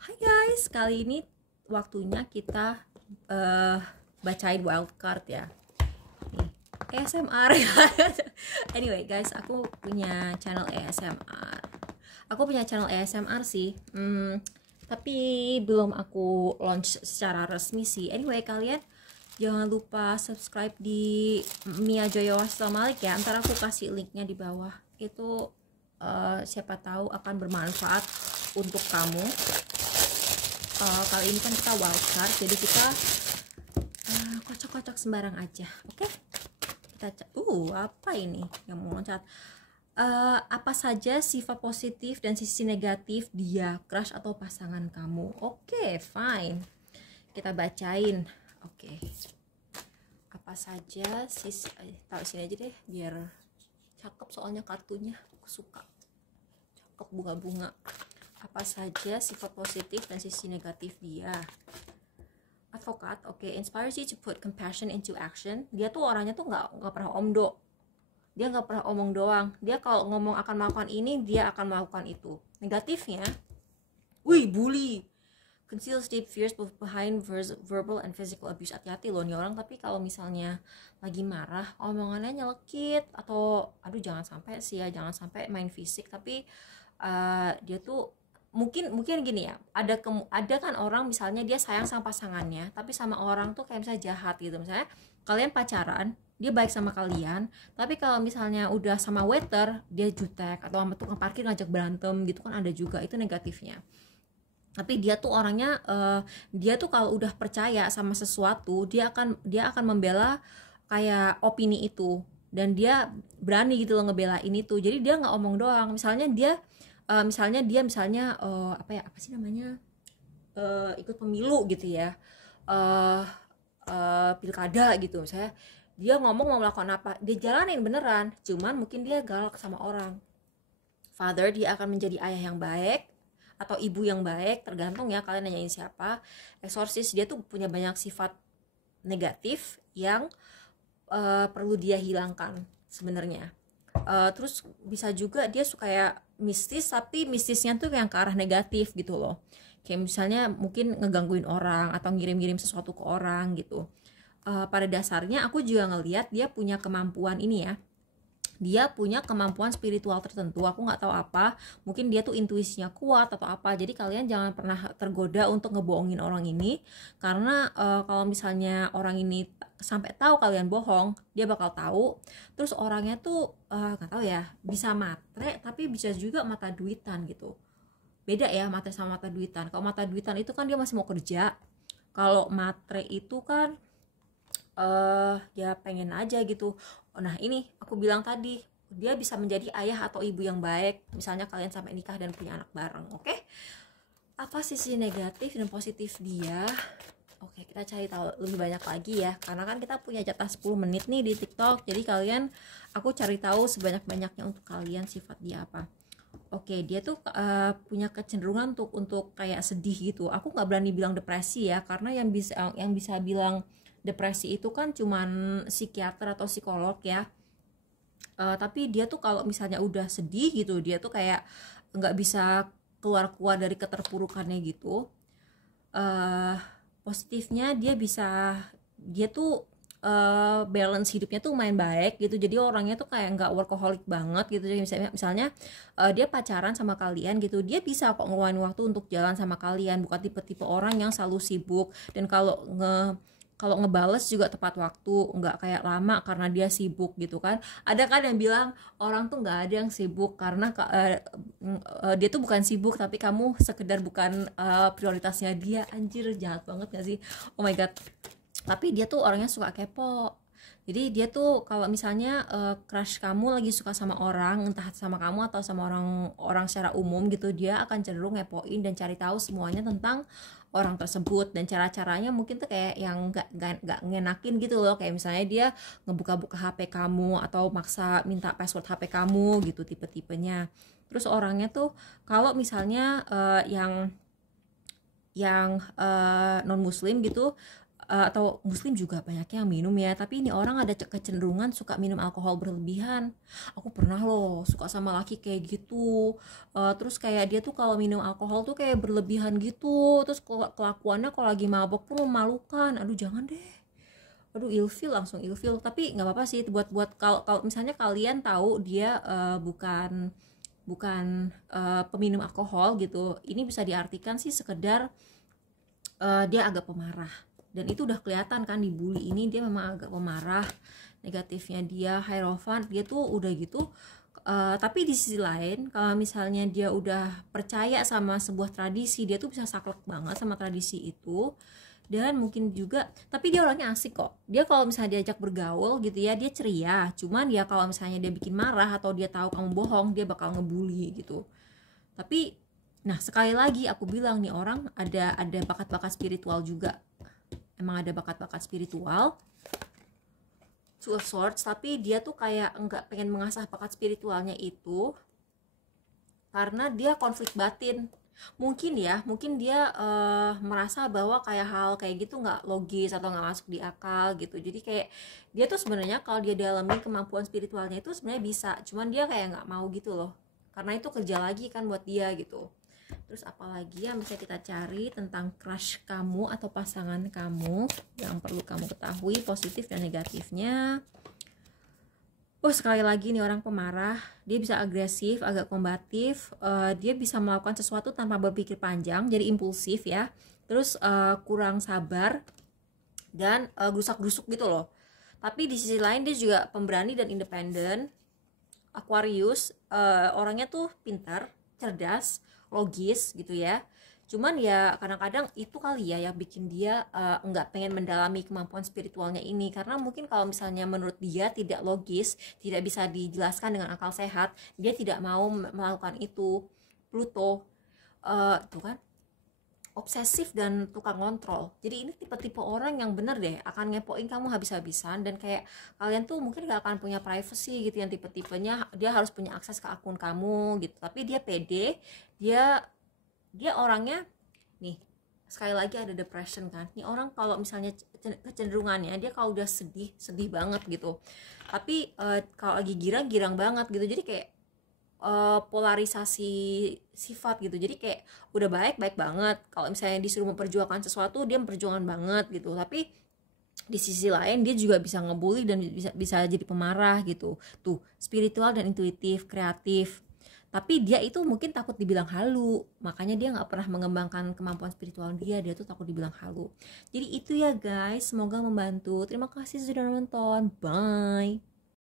Hai guys, kali ini waktunya kita bacain wildcard ya. Nih, ASMR. Anyway guys, aku punya channel ASMR. Aku punya channel ASMR sih, tapi belum aku launch secara resmi sih. Anyway, kalian jangan lupa subscribe di Mia Joyo Malik ya. Ntar aku kasih linknya di bawah. Itu siapa tahu akan bermanfaat untuk kamu. Kali ini kan kita wildcard, jadi kita kocok-kocok sembarang aja, oke? Kita apa ini yang mau loncat? Apa saja sifat positif dan sisi negatif dia, crush atau pasangan kamu? Oke, fine. Kita bacain. Oke. Apa saja sisi? Taruh sini aja deh, biar cakep soalnya kartunya. Aku suka. Cakep bunga-bunga. Apa saja sifat positif dan sisi negatif dia? Advokat, oke, inspires you to put compassion into action. Dia tuh orangnya tuh nggak pernah omdo. Dia nggak pernah omong doang. Dia kalau ngomong akan melakukan ini, dia akan melakukan itu. Negatifnya, bully. Conceals deep fears behind verbal and physical abuse. Hati-hati loh nih orang. Tapi kalau misalnya lagi marah, omongannya nyelekit atau jangan sampai sih ya, jangan sampai main fisik. Tapi dia tuh mungkin gini ya, ada kan orang misalnya dia sayang sama pasangannya tapi sama orang tuh kayak misalnya jahat gitu. Misalnya kalian pacaran, dia baik sama kalian, tapi kalau misalnya udah sama waiter dia jutek, atau sama tukang parkir ngajak berantem gitu kan ada juga, itu negatifnya. Tapi dia tuh orangnya dia tuh kalau udah percaya sama sesuatu, dia akan membela kayak opini itu, dan dia berani gitu loh ngebelain itu. Jadi dia nggak omong doang. Misalnya dia apa sih namanya, ikut pemilu gitu ya, pilkada gitu. Saya dia ngomong mau melakukan apa, dia jalanin beneran, cuman mungkin dia galak sama orang. Father, dia akan menjadi ayah yang baik atau ibu yang baik, tergantung ya kalian nanyain siapa. Exorcist, dia tuh punya banyak sifat negatif yang perlu dia hilangkan sebenarnya. Terus bisa juga dia suka kayak mistis, tapi mistisnya tuh yang ke arah negatif gitu loh. Kayak misalnya mungkin ngegangguin orang atau ngirim-ngirim sesuatu ke orang gitu. Pada dasarnya aku juga ngelihat dia punya kemampuan ini ya. Dia punya kemampuan spiritual tertentu, aku nggak tahu apa, mungkin dia tuh intuisinya kuat atau apa. Jadi kalian jangan pernah tergoda untuk ngebohongin orang ini, karena kalau misalnya orang ini sampai tahu kalian bohong, dia bakal tahu. Terus orangnya tuh nggak tahu ya, bisa matre tapi bisa juga mata duitan gitu. Beda ya matre sama mata duitan. Kalau mata duitan itu kan dia masih mau kerja, kalau matre itu kan ya pengen aja gitu. Nah ini aku bilang tadi, dia bisa menjadi ayah atau ibu yang baik misalnya kalian sampai nikah dan punya anak bareng. Oke? Apa sisi negatif dan positif dia? Oke, kita cari tahu lebih banyak lagi ya, karena kan kita punya jatah 10 menit nih di TikTok. Jadi aku cari tahu sebanyak-banyaknya untuk kalian sifat dia apa. Oke, dia tuh punya kecenderungan untuk kayak sedih gitu. Aku nggak berani bilang depresi ya, karena yang bisa bilang depresi itu kan cuman psikiater atau psikolog ya. Tapi dia tuh kalau misalnya udah sedih gitu, dia tuh kayak nggak bisa keluar dari keterpurukannya gitu. Positifnya dia tuh balance hidupnya tuh main baik gitu. Jadi orangnya tuh kayak nggak workaholic banget gitu. Jadi misalnya dia pacaran sama kalian gitu, dia bisa kok ngeluangin waktu untuk jalan sama kalian, bukan tipe-tipe orang yang selalu sibuk. Dan kalau ngebales juga tepat waktu, nggak kayak lama karena dia sibuk gitu kan. Ada kan yang bilang orang tuh nggak ada yang sibuk karena dia tuh bukan sibuk, tapi kamu sekedar bukan prioritasnya dia. Anjir, jahat banget gak sih? Oh my god. Tapi dia tuh orangnya suka kepo. Jadi dia tuh kalau misalnya crush kamu lagi suka sama orang, entah sama kamu atau sama orang secara umum gitu, dia akan cenderung ngepoin dan cari tahu semuanya tentang orang tersebut. Dan cara-caranya mungkin tuh kayak yang nggak ngenakin gitu loh, kayak misalnya dia ngebuka-buka HP kamu atau maksa minta password HP kamu gitu, tipe-tipenya. Terus orangnya tuh kalau misalnya yang non muslim gitu, atau muslim juga banyak yang minum ya, tapi ini orang ada kecenderungan suka minum alkohol berlebihan. Aku pernah loh suka sama laki kayak gitu. Terus kayak dia tuh kalau minum alkohol tuh kayak berlebihan gitu, terus kelakuannya kalau lagi mabok tuh memalukan. Aduh jangan deh, aduh ilfil, langsung ilfil. Tapi nggak apa-apa sih buat kalau misalnya kalian tahu dia bukan bukan peminum alkohol gitu, ini bisa diartikan sih sekedar dia agak pemarah, dan itu udah kelihatan kan di bully ini, dia memang agak pemarah. Negatifnya dia hierophant, dia tuh udah gitu. Tapi di sisi lain kalau misalnya dia udah percaya sama sebuah tradisi, dia tuh bisa saklek banget sama tradisi itu. Dan mungkin juga, tapi dia orangnya asik kok, dia kalau misalnya diajak bergaul gitu ya, dia ceria. Cuman ya kalau misalnya dia bikin marah atau dia tahu kamu bohong, dia bakal ngebully gitu. Tapi nah sekali lagi aku bilang nih, orang ada bakat-bakat spiritual juga, emang ada bakat-bakat spiritual to a sorts, tapi dia tuh kayak enggak pengen mengasah bakat spiritualnya itu karena dia konflik batin. Mungkin dia merasa bahwa kayak hal kayak gitu nggak logis atau nggak masuk di akal gitu. Jadi kayak dia tuh sebenarnya kalau dia dalami kemampuan spiritualnya itu sebenarnya bisa, cuman dia kayak nggak mau gitu loh, karena itu kerja lagi kan buat dia gitu. Terus apalagi yang bisa kita cari tentang crush kamu atau pasangan kamu yang perlu kamu ketahui positif dan negatifnya? Sekali lagi nih, orang pemarah, dia bisa agresif, agak kombatif, dia bisa melakukan sesuatu tanpa berpikir panjang, jadi impulsif ya. Terus kurang sabar dan gerusak-gerusuk gitu loh. Tapi di sisi lain dia juga pemberani dan independen. Aquarius orangnya tuh pintar, cerdas, logis gitu ya. Cuman ya kadang-kadang itu kali ya yang bikin dia nggak pengen mendalami kemampuan spiritualnya ini, karena mungkin kalau misalnya menurut dia tidak logis, tidak bisa dijelaskan dengan akal sehat, dia tidak mau melakukan itu. Pluto tuh kan obsesif dan tukang kontrol. Jadi ini tipe-tipe orang yang bener deh akan ngepoin kamu habis-habisan, dan kayak kalian tuh mungkin gak akan punya privacy gitu, yang tipe-tipenya dia harus punya akses ke akun kamu gitu. Tapi dia pede, dia orangnya nih, sekali lagi ada depression kan. Nih orang kalau misalnya kecenderungannya dia kalau udah sedih banget gitu. Tapi kalau lagi girang banget gitu. Jadi kayak polarisasi sifat gitu. Jadi kayak udah baik banget, kalau misalnya disuruh memperjuangkan sesuatu dia memperjuangkan banget gitu. Tapi di sisi lain dia juga bisa ngebully dan bisa jadi pemarah gitu. Tuh, spiritual dan intuitif, kreatif. Tapi dia itu mungkin takut dibilang halu, makanya dia nggak pernah mengembangkan kemampuan spiritual dia tuh takut dibilang halu. Jadi itu ya guys, semoga membantu. Terima kasih sudah nonton, bye.